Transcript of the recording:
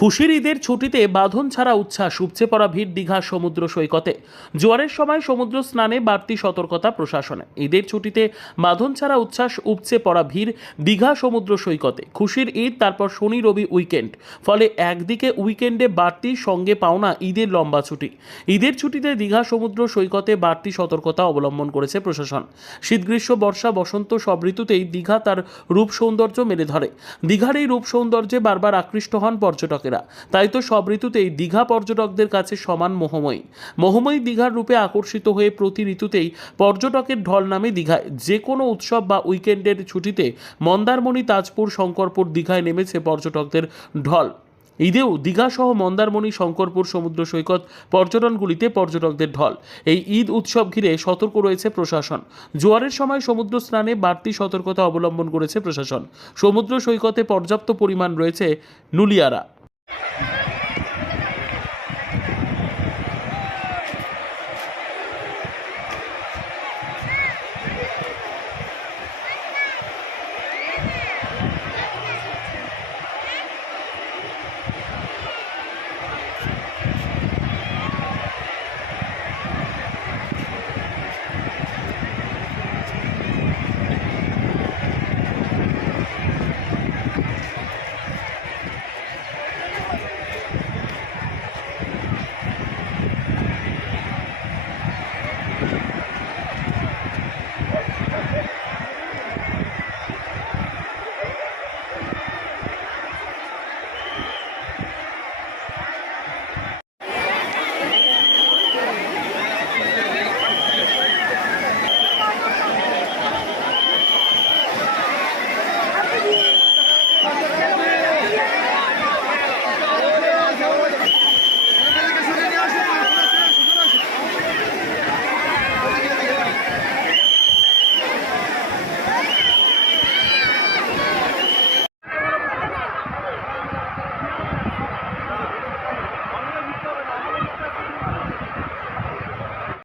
খুশির ঈদের ছুটিতে বাঁধন ছাড়া উচ্ছ্বাস, উপচে পড়া ভিড় দীঘা সমুদ্র সৈকতে। জোয়ারের সময় সমুদ্র স্নানে বাড়তি সতর্কতা প্রশাসনে। ঈদের ছুটিতে বাঁধন ছাড়া উচ্ছ্বাস, উপচে পড়া ভিড় দীঘা সমুদ্র সৈকতে। খুশির ঈদ, তারপর শনি রবি উইকেন্ড। ফলে একদিকে উইকেন্ডে বাড়তি সঙ্গে পাওনা ঈদের লম্বা ছুটি। ঈদের ছুটিতে দীঘা সমুদ্র সৈকতে বাড়তি সতর্কতা অবলম্বন করেছে প্রশাসন। শীত গ্রীষ্ম বর্ষা, বসন্ত সব ঋতুতেই দীঘা তার রূপ সৌন্দর্য মেলে ধরে। দীঘার এই রূপ সৌন্দর্যে বারবার আকৃষ্ট হন পর্যটকেরা। তাই তো সব ঋতুতেই দীঘা পর্যটকদের কাছে সমান মোহময়ী। মোহময়ী দীঘার রূপে আকর্ষিত হয়ে প্রতি ঋতুতেই পর্যটকের ঢল নামে দীঘায়। যে কোনো উৎসব বা উইকেন্ডের ছুটিতে মন্দারমণি, তাজপুর, শঙ্করপুর দীঘায় নেমেছে পর্যটকদের ঢল। ঈদেও দীঘাসহ মন্দারমণি, শঙ্করপুর, সমুদ্র সৈকত পর্যটনগুলিতে পর্যটকদের ঢল। এই ঈদ উৎসব ঘিরে সতর্ক রয়েছে প্রশাসন। জোয়ারের সময় সমুদ্র স্নানে বাড়তি সতর্কতা অবলম্বন করেছে প্রশাসন। সমুদ্র সৈকতে পর্যাপ্ত পরিমাণ রয়েছে নুলিয়ারা। you